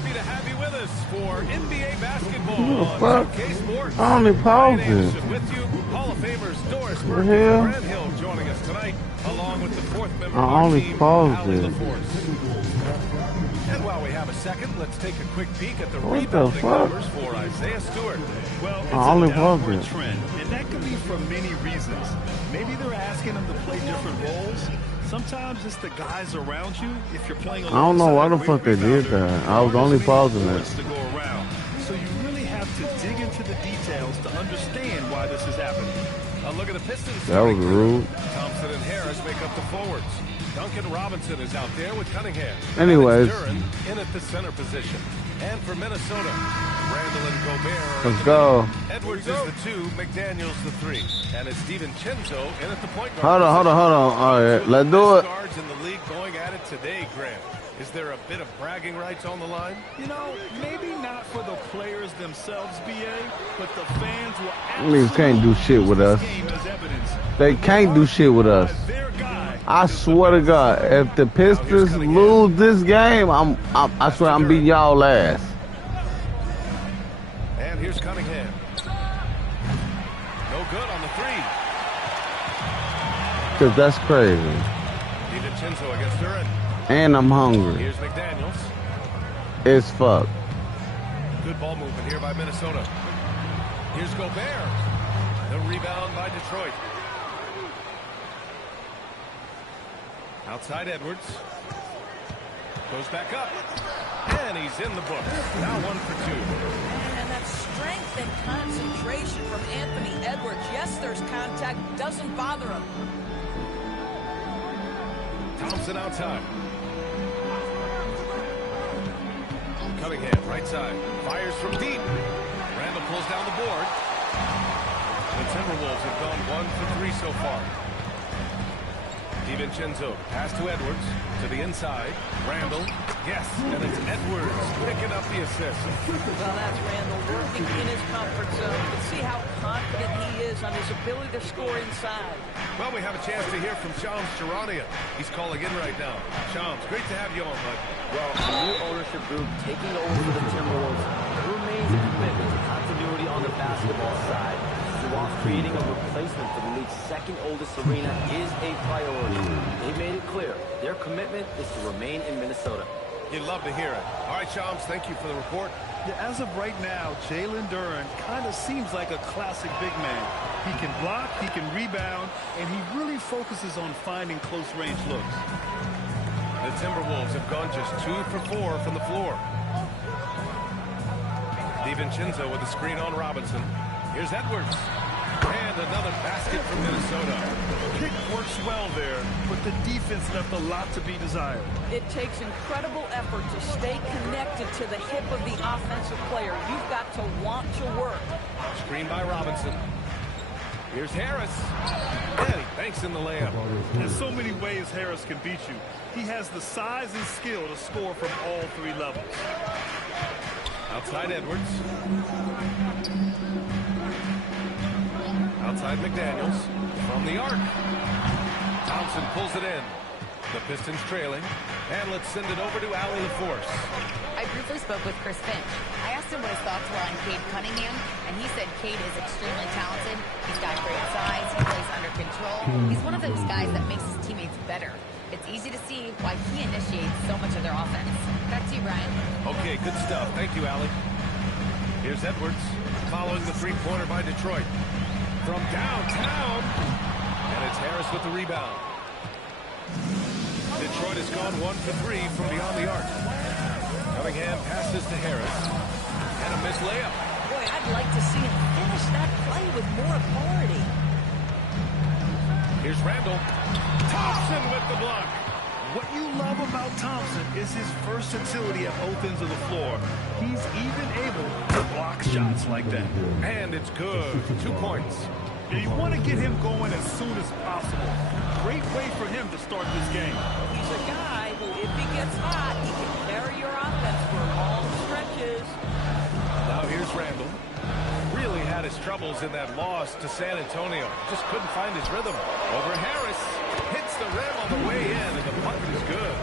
happy to have you with us for NBA basketball What the on fuck? 2K Sports. I only paused Ryan it. Anderson with you. Hall of Famers Doris Burke The hell? and Brent Hill joining us tonight, along with the fourth member I of our only team, paused Allie it. LaForce. And while we have a second, let's take a quick peek at the What the rebounding fuck? numbers for Isaiah Stewart. Well, it's I only a downward paused it. trend, and that could be for many reasons. Maybe they're asking them to play different roles. Sometimes it's the guys around you. If you're playing I don't know why the alongside a fuck they great did rebounder, that. I was there's only many pausing bullets it. to go around. So you really have to dig into the details to understand why this is happening. A look at the Pistons. That was rude. Thompson and Harris make up the forwards. Duncan Robinson is out there with Cunningham. Anyways. And it's Duren in at the center position. And for Minnesota, Randall and Gobert. Let's go. Edwards is the 2, McDaniels the 3. And it's DiVincenzo in at the point guard. Hold on. All right, let's do it. Guards in the league going at it today, Grant. Is there a bit of bragging rights on the line? You know, maybe not for the players themselves, BA, but the fans will Niggas can't do shit with us. They can't do shit with us. I swear to God, if the Pistons lose this game, I swear I'm beating y'all ass. And here's Cunningham. No good on the 3. Cause that's crazy. DiVincenzo against Duren. And I'm hungry. Here's McDaniels. It's fuck. Good ball movement here by Minnesota. Here's Gobert. The rebound by Detroit. Outside Edwards. Goes back up. And he's in the book. Now 1 for 2. And that strength and concentration from Anthony Edwards. Yes, there's contact. Doesn't bother him. Thompson outside. Cunningham, right side. Fires from deep. Randall pulls down the board. The Timberwolves have gone 1 for 3 so far. DiVincenzo, pass to Edwards, to the inside. Randall, yes, and it's Edwards picking up the assist. Well, that's Randall working in his comfort zone. You can see how confident he is on his ability to score inside. Well, we have a chance to hear from Shams Charania. He's calling in right now. Shams, great to have you on, bud. Well, the new ownership group taking over for the Timberwolves, there remains a commitment to continuity on the basketball side. While creating a replacement for the league's second oldest arena is a priority. They made it clear their commitment is to remain in Minnesota. You'd love to hear it. All right, Shams, thank you for the report. Yeah, as of right now, Jalen Duren kind of seems like a classic big man. He can block, he can rebound, and he really focuses on finding close-range looks. The Timberwolves have gone just 2 for 4 from the floor. DiVincenzo with the screen on Robinson. Here's Edwards. And another basket from Minnesota. Pick works well there, but the defense left a lot to be desired. It takes incredible effort to stay connected to the hip of the offensive player. You've got to want to work. Screen by Robinson. Here's Harris. And he banks in the layup. There's so many ways Harris can beat you. He has the size and skill to score from all 3 levels. Outside Edwards. Outside McDaniels. From the arc. Thompson pulls it in. The Pistons trailing. And let's send it over to Allie LaForce. I briefly spoke with Chris Finch. I asked him what his thoughts were on Cade Cunningham, and he said Cade is extremely talented. He's got great size. He plays under control. He's one of those guys that makes his teammates better. It's easy to see why he initiates so much of their offense. Back to you, Brian. Okay, good stuff. Thank you, Allie. Here's Edwards, following the three-pointer by Detroit. From downtown, and it's Harris with the rebound. Detroit has gone 1 for 3 from beyond the arc. Cunningham passes to Harris, and a missed layup. Boy, I'd like to see him finish that play with more authority. Here's Randall. Thompson with the block. What you love about Thompson is his versatility at both ends of the floor. He's even able to block shots like that. And it's good. 2 points. And you want to get him going as soon as possible. Great way for him to start this game. He's a guy who, if he gets hot, he can carry your offense for long stretches. Now here's Randall. Really had his troubles in that loss to San Antonio. Just couldn't find his rhythm. Over Harris. Hits the rim on the way in, and the punt is good.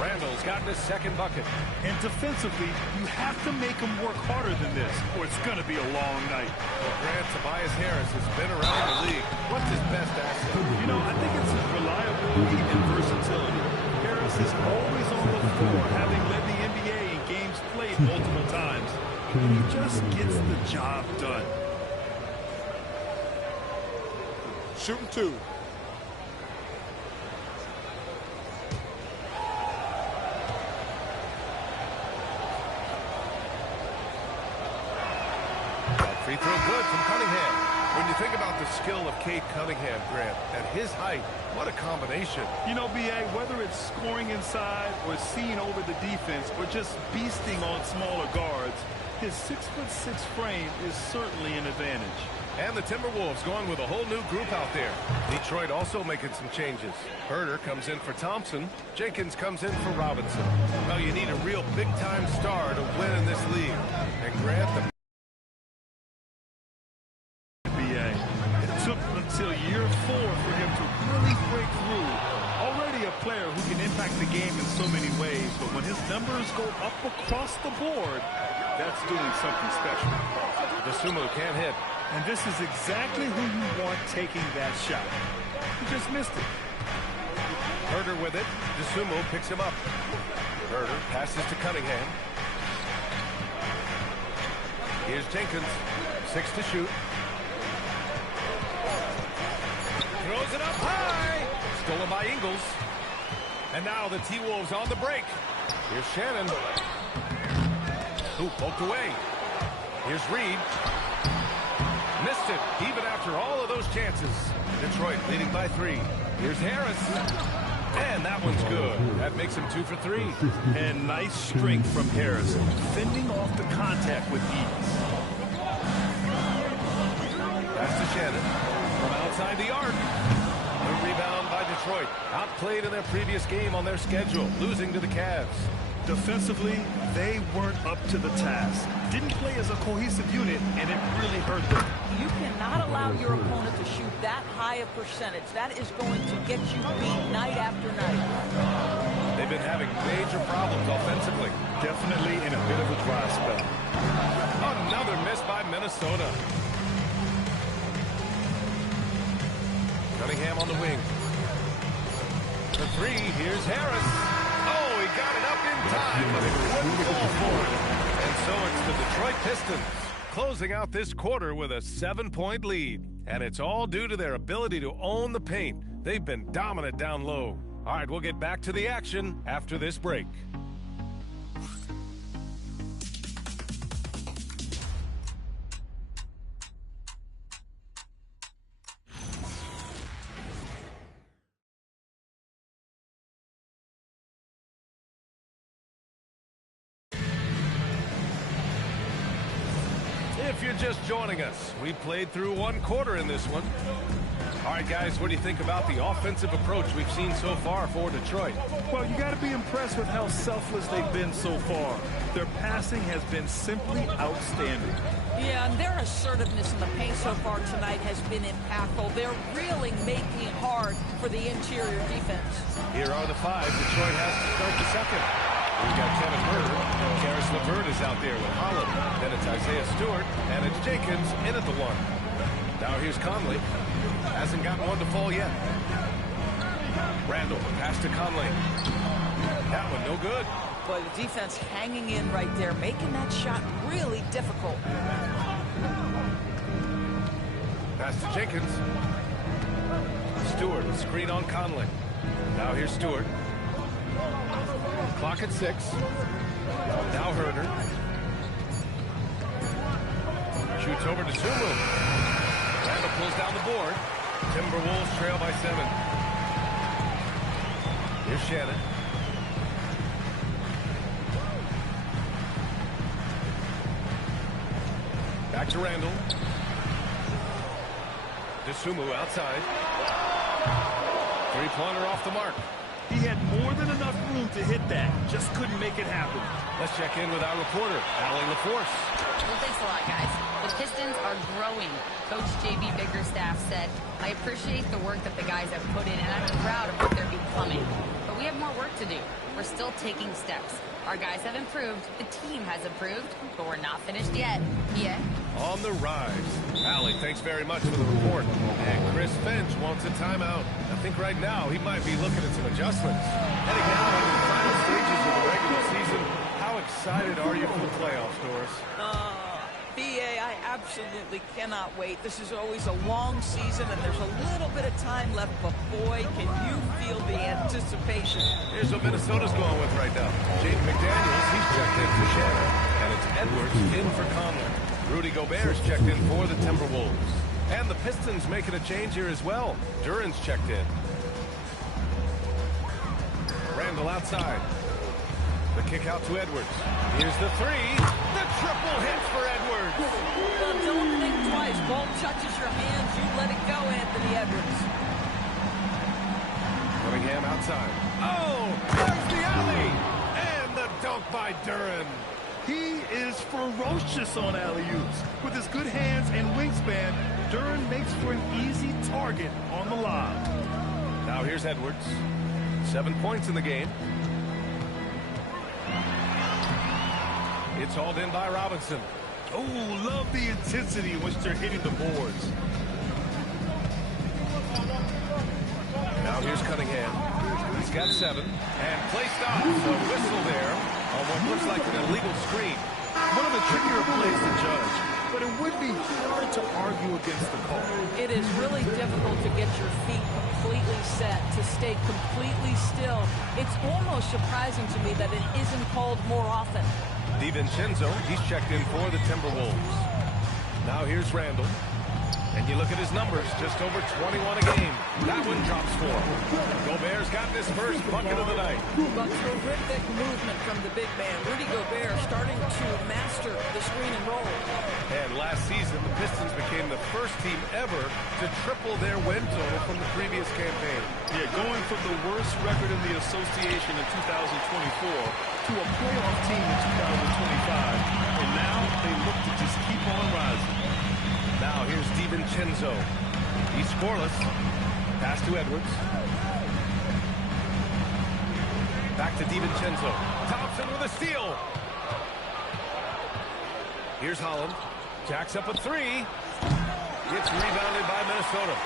Randall's gotten his second bucket. And defensively, you have to make them work harder than this, or it's going to be a long night. Well, Grant, Tobias Harris has been around the league. What's his best asset? You know, I think it's his reliability and versatility. Harris is always on the floor, having led the NBA in games played multiple times. And he just gets the job done. Shooting 2. Free throw good from Cunningham. When you think about the skill of Cade Cunningham, Grant, at his height, what a combination. You know, B.A., whether it's scoring inside or seeing over the defense or just beasting on smaller guards, his 6'6" frame is certainly an advantage. And the Timberwolves going with a whole new group out there. Detroit also making some changes. Herter comes in for Thompson. Jenkins comes in for Robinson. Well, you need a real big-time star to win in this league. And Grant, the took until year 4 for him to really break through. Already a player who can impact the game in so many ways, but when his numbers go up across the board, that's doing something special. Dosunmu can't hit. And this is exactly who you want taking that shot. He just missed it. Herter with it. Dosunmu picks him up. Herter passes to Cunningham. Here's Jenkins. 6 to shoot. Throws it up high. Stolen by Ingles. And now the T-Wolves on the break. Here's Shannon. Who poked away. Here's Reed. Missed it, even after all of those chances. Detroit leading by 3. Here's Harris. And that one's good. That makes him 2 for 3. And nice strength from Harris, fending off the contact with ease. Pass to Shannon. From outside the arc. The rebound by Detroit. Outplayed in their previous game on their schedule, losing to the Cavs. Defensively, they weren't up to the task. Didn't play as a cohesive unit, and it really hurt them. You cannot allow your opponent to shoot that high a percentage. That is going to get you beat night after night. They've been having major problems offensively. Definitely in a bit of a dry spell. Another miss by Minnesota. Cunningham on the wing. For 3, here's Harris. Oh, he got it up in time, but it wouldn't fall for it. And so it's the Detroit Pistons closing out this quarter with a 7-point lead. And it's all due to their ability to own the paint. They've been dominant down low. All right, we'll get back to the action after this break. If you're just joining us, we played through 1 quarter in this one. All right, guys, what do you think about the offensive approach we've seen so far for Detroit? Well, you got to be impressed with how selfless they've been so far. Their passing has been simply outstanding. Yeah, and their assertiveness in the paint so far tonight has been impactful. They're really making it hard for the interior defense. Here are the 5. Detroit has to start the second. We've got Kevin Herter. Karis LeVert is out there with Holland. Then it's Isaiah Stewart, and it's Jenkins in at the 1. Now here's Conley. Hasn't gotten one to fall yet. Randall, pass to Conley. That one no good. But the defense hanging in right there, making that shot really difficult. Pass to Jenkins. Stewart, screen on Conley. Now here's Stewart. Clock at 6. Now Herter. Shoots over to Sumu. Randall pulls down the board. Timberwolves trail by 7. Here's Shannon. Back to Randall. Dosunmu outside. 3-pointer off the mark. He had more than enough room to hit that. Just couldn't make it happen. Let's check in with our reporter, Allie LaForce. Well, thanks a lot, guys. The Pistons are growing. Coach J.B. Bickerstaff said, I appreciate the work that the guys have put in, and I'm proud of what they're becoming. But we have more work to do. We're still taking steps. Our guys have improved, the team has improved, but we're not finished yet. Yeah? On the rise. Allie, thanks very much for the report. And Chris Finch wants a timeout. I think right now he might be looking at some adjustments. Heading now into the final stages of the regular season. How excited are you for the playoffs, Doris? BA, I absolutely cannot wait. This is always a long season, and there's a little bit of time left, but boy, can you feel the anticipation. Here's what Minnesota's going with right now. Jaden McDaniels, he's checked in for Shannon, and it's Edwards in for Conley. Rudy Gobert's checked in for the Timberwolves. And the Pistons making a change here as well. Duran's checked in. Randall outside. The kick out to Edwards. Here's the three. The triple hit for Edwards. Well, don't think twice. Ball touches your hands. You let it go, Anthony Edwards. Cunningham outside. Oh, there's the alley. And the dunk by Duran. He is ferocious on alley-oops. With his good hands and wingspan, Duran makes for an easy target on the lob. Now here's Edwards. 7 points in the game. It's hauled in by Robinson. Oh, love the intensity in which they're hitting the boards. Now here's Cunningham. He's got 7. And placed off. A whistle there on what looks like an illegal screen. One of the trickier plays to judge, but it would be hard to argue against the call. It is really difficult to get your feet completely set, to stay completely still. It's almost surprising to me that it isn't called more often. DiVincenzo, he's checked in for the Timberwolves. Now here's Randall. And you look at his numbers, just over 21 a game. That one drops 4. Gobert's got this first bucket of the night. But terrific movement from the big man. Rudy Gobert starting to master the screen and roll. And last season, the Pistons became the first team ever to triple their win total from the previous campaign. Yeah, going from the worst record in the association in 2024 to a playoff team in 2025. And now they look to just keep on rising. Now here's DiVincenzo. He's scoreless. Pass to Edwards. Back to DiVincenzo. Thompson with a steal. Here's Holland. Jacks up a 3. It's rebounded by Minnesota.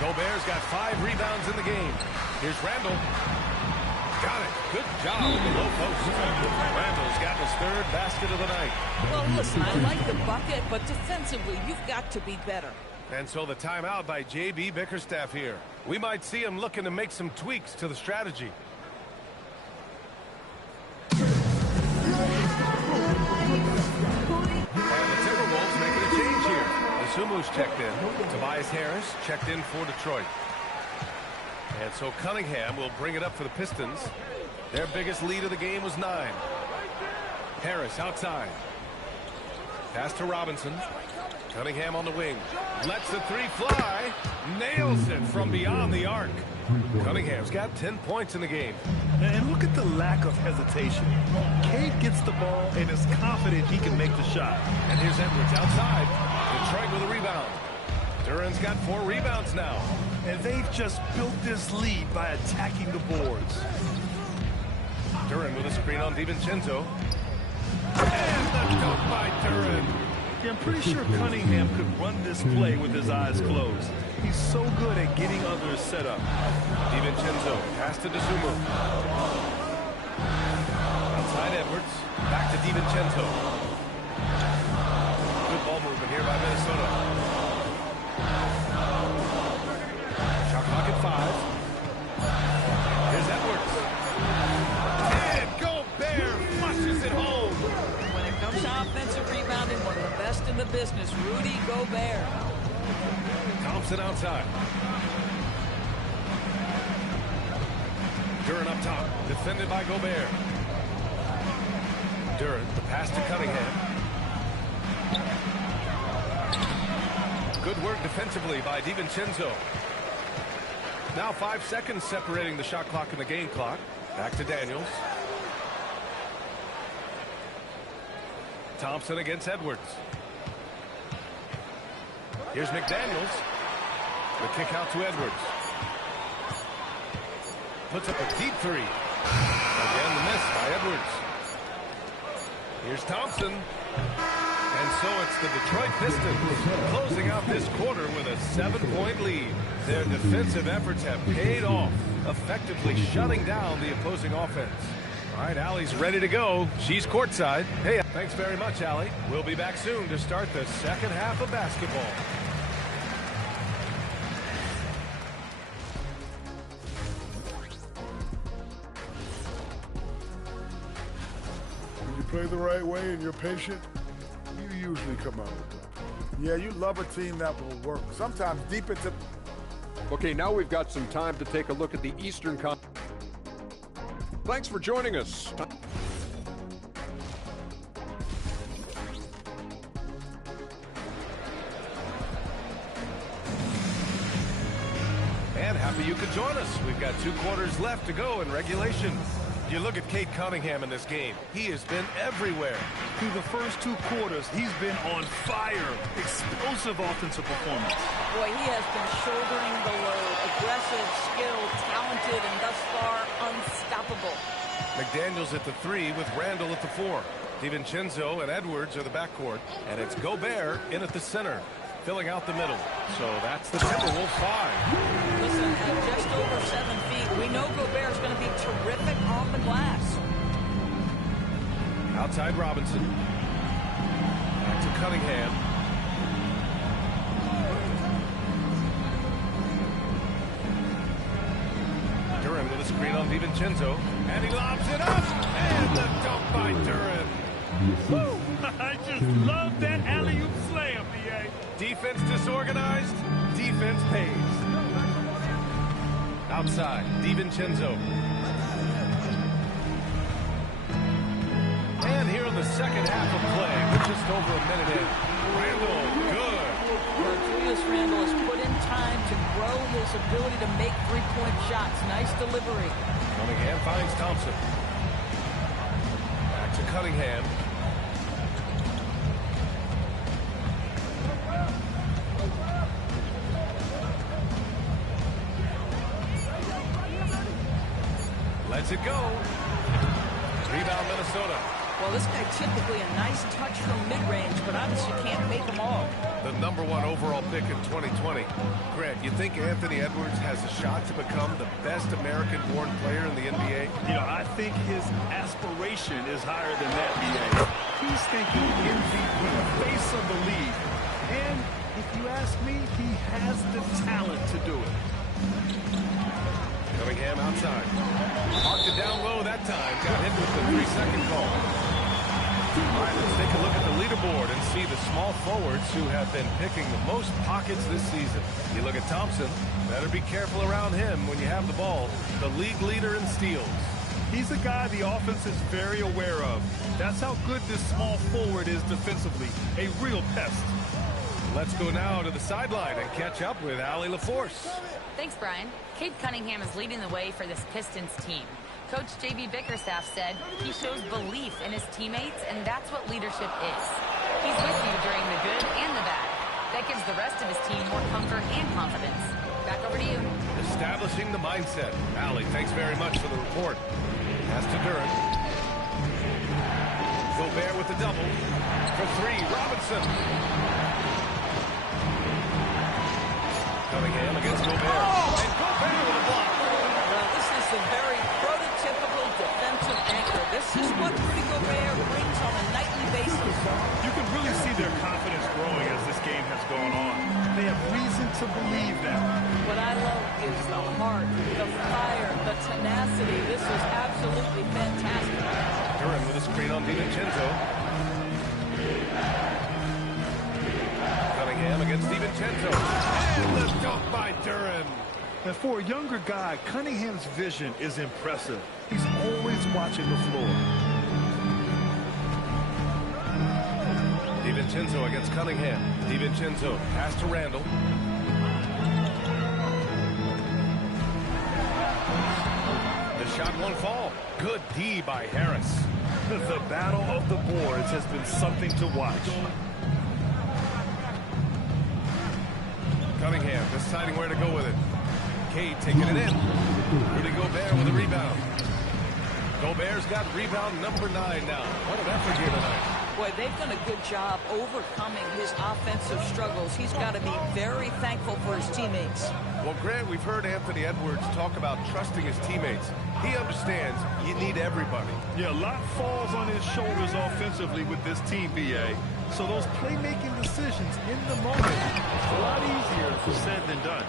Gobert's got 5 rebounds in the game. Here's Randall. Got it. Good job with the low post. Randall's got his 3rd basket of the night. Well, listen, I like the bucket, but defensively, you've got to be better. And so the timeout by J.B. Bickerstaff here. We might see him looking to make some tweaks to the strategy. And the Timberwolves making a change here. Asumu's checked in. Tobias Harris checked in for Detroit. And so Cunningham will bring it up for the Pistons. Their biggest lead of the game was 9. Harris outside. Pass to Robinson. Cunningham on the wing. Lets the 3 fly. Nails it from beyond the arc. Cunningham's got 10 points in the game. And look at the lack of hesitation. Cade gets the ball and is confident he can make the shot. And here's Edwards outside. Detroit with a rebound. Duran's got 4 rebounds now. And they've just built this lead by attacking the boards. Duran with a screen on DiVincenzo. And the dunk by Duran. Yeah, I'm pretty sure Cunningham could run this play with his eyes closed. He's so good at getting others set up. DiVincenzo, pass to Dosunmu. Outside Edwards, back to DiVincenzo. Good ball movement here by Minnesota. Shot clock at 5. Here's Edwards. And Gobert flushes it home. When it comes to offensive rebounding, one of the best in the business, Rudy Gobert. Thompson outside. Duran up top, defended by Gobert. Duran, the pass to Cunningham. Good work defensively by DiVincenzo. Now 5 seconds separating the shot clock and the game clock. Back to Daniels. Thompson against Edwards. Here's McDaniels. The kick out to Edwards. puts up a deep three. Again, the miss by Edwards. Here's Thompson. And so it's the Detroit Pistons closing out this quarter with a 7-point lead. Their defensive efforts have paid off, effectively shutting down the opposing offense. All right, Allie's ready to go. She's courtside. Hey, thanks very much, Allie. We'll be back soon to start the second half of basketball. When you play the right way and you're patient, you usually come out with that. Yeah, you love a team that will work. Sometimes deep into... Okay, now we've got some time to take a look at the Eastern Conference. Thanks for joining us. And happy you could join us. We've got 2 quarters left to go in regulation. You look at Cade Cunningham in this game. He has been everywhere. Through the first 2 quarters, he's been on fire. Explosive offensive performance. Boy, he has been shouldering the load. Aggressive, skilled, talented, and thus far unstoppable. McDaniels at the 3 with Randall at the 4. DiVincenzo and Edwards are the backcourt. And it's Gobert in at the center, filling out the middle. So that's the Timberwolves 5. Listen, at just over 7 feet, we know Gobert's going to be terrific on the glass. Outside Robinson. Back to Cunningham. Duren with a screen on DiVincenzo. And he lobs it up. And the dunk by Duren. Woo! I just love that alley-oop slam, B.A. Defense disorganized. Defense pays. Outside, DiVincenzo. And here in the second half of play, with just over a minute in, Randall, good. Well, Julius Randall has put in time to grow his ability to make three-point shots. Nice delivery. Cunningham finds Thompson. Back to Cunningham. Lets it go. Rebound, Minnesota. Well, this guy typically a nice touch from mid-range, but obviously can't make them all. The #1 overall pick in 2020. Grant, you think Anthony Edwards has a shot to become the best American-born player in the NBA? You know, I think his aspiration is higher than that, B.A. He's thinking MVP, face of the league. And if you ask me, he has the talent to do it. Cunningham outside. Marked it down low that time. Got hit with the 3-second call. All right, let's take a look at the leaderboard and see the small forwards who have been picking the most pockets this season. You look at Thompson. Better be careful around him when you have the ball. The league leader in steals. He's a guy the offense is very aware of. That's how good this small forward is defensively. A real pest. Let's go now to the sideline and catch up with Allie LaForce. Thanks, Brian. Cade Cunningham is leading the way for this Pistons team. Coach J.B. Bickerstaff said he shows belief in his teammates, and that's what leadership is. He's with you during the good and the bad. That gives the rest of his team more comfort and confidence. Back over to you. Establishing the mindset. Allie, thanks very much for the report. Pass to Duren. Gobert with the double. For 3, Robinson. Cunningham against Gobert. And Gobert with a block. Well, this is a very prototypical defensive anchor. This is what Rudy Gobert brings on a nightly basis. You can really see their confidence growing as this game has gone on. They have reason to believe that. What I love is the heart, the fire, the tenacity. This is absolutely fantastic. Duren with a screen on DiVincenzo. Cunningham against DiVincenzo. And the dunk by Duren. And for a younger guy, Cunningham's vision is impressive. He's always watching the floor. DiVincenzo against Cunningham. DiVincenzo pass to Randall. The shot won't fall. Good D by Harris. The battle of the boards has been something to watch. Cunningham deciding where to go with it. Cade taking it in. Rudy Gobert with a rebound. Gobert's got rebound number 9 now. What an effort here tonight. Boy, they've done a good job overcoming his offensive struggles. He's got to be very thankful for his teammates. Well, Grant, we've heard Anthony Edwards talk about trusting his teammates. He understands you need everybody. Yeah, a lot falls on his shoulders offensively with this team, BA. So those playmaking decisions in the moment, a lot easier said than done.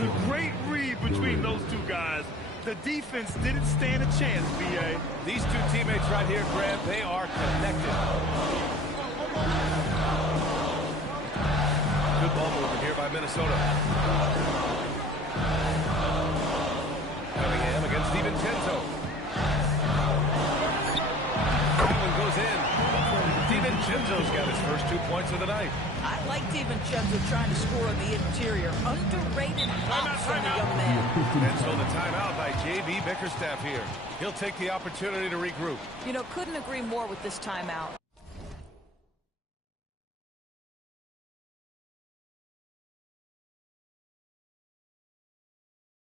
A great read between those two guys. The defense didn't stand a chance, BA. These two teammates right here, Grant, they are connected. Good ball movement here by Minnesota. Cunningham against DiVincenzo. That one goes in. DiVincenzo's got his first 2 points of the night. I like DiVincenzo trying to score on the interior. Underrated pop from the young man. And so the timeout by J.B. Bickerstaff here. He'll take the opportunity to regroup. You know, couldn't agree more with this timeout.